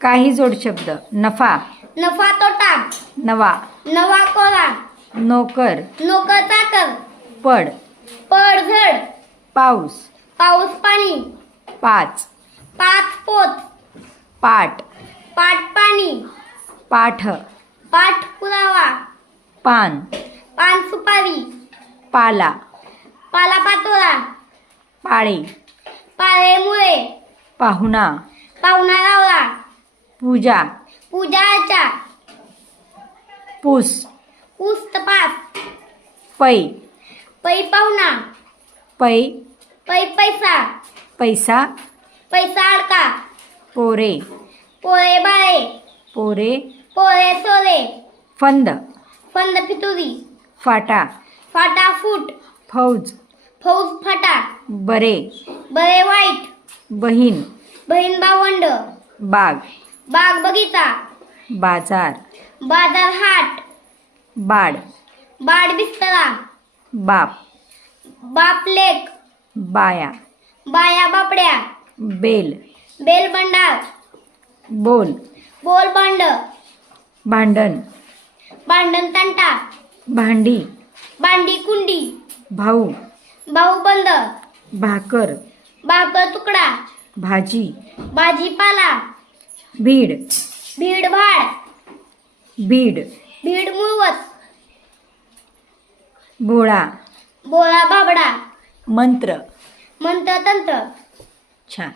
काही जोड शब्द. नफा, नफा तोटा, नवा, नवा कोरा, नोकर, नोकर चाकर, पड, पडझड, पाऊस, पाऊस पाणी, पाच, पाच पोत, पाट, पाट पाणी, पाठ, पाठ पुरावा, पान, पान सुपारी, पाला, पाला पातोरा, पाळे, पाळे मुळे, पाहुणा, पाहुणा लावला, पूजा, पूजा अर्चा, पूस, ऊस तपास, पै, पै पाहुणा, पै, पै पैसा, पैसा, पैसा अडका, पोरे, पोळे बाळे, पोरे, पोळे सोरे, फंद, फंद फितुरी, फाटा, फाटा फूट, फौज, फौज फाटा, बरे, बरे वाईट, बहीण, बहीण भावंड, बाग, बाग बगीचा, बाजार, बाजार हाट, बाड, बाड बिस्तरा, बाप, बाप लेक, बाया, बाया बापड्या, बेल, बेल बंडार, बोल, बोल बंड, भांडण, भांडण तंटा, भांडी, भांडी कुंडी, भाऊ, भाऊ बंद, भाकर, भाकर तुकडा, भाजी, भाजीपाला, भीड, भीड भाड, बीड, भीड मुळवत, भोळा, बोळा बाबडा, मंत्र. मंत्र तंत्र. छान.